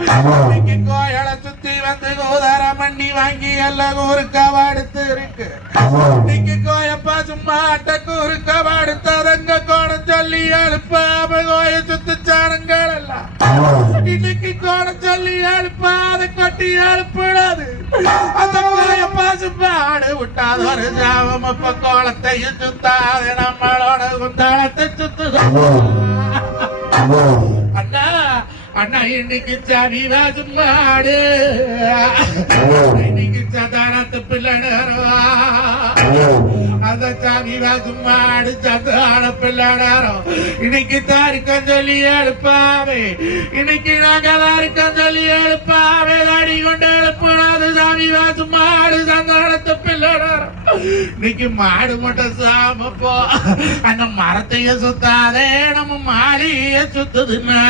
இன்னைக்கு கோயிலை சுத்தி வந்து கோதார மண்ணி வாங்கி எல்லாம் ஊருக்கு வாடுத்து இருக்கு. இன்னைக்கு கோயப்பா சும்மா அட்டக்கு ஊருக்கு வாடுத்ததங்க கோணம் சொல்லி எழுப்பாம கோய சுத்து சாணங்கள் எல்லாம் இன்னைக்கு கோணம் சொல்லி எழுப்பா அதை கொட்டி எழுப்பிடாது. அந்த கோயப்பா சும்மா ஆடு விட்டாத ஒரு ஜாவம் அப்ப கோலத்தையும் சுத்தாது நம்மளோட குந்தாளத்தை சுத்துது. அண்ணா அண்ணா இன்னைக்கு சாமி வாசு மாடு இன்னைக்கு சதானத்து பிள்ளைனரா அந்த சாமி வாசு மாடு சதான பிள்ளைனரும் இன்னைக்கு தாருக்கம் சொல்லி எழுப்பாவே இன்னைக்கு நாங்க தாருக்கம் சொல்லி எழுப்பாவே தாடி கொண்டு எழுப்பினாது சாமி வாசு மாடு சந்தானத்து பிள்ளைனரும் இன்னைக்கு மாடு மட்டும் சாமப்போ அந்த மரத்தைய சுத்தாதே நம்ம மாடிய சுத்துதுன்னா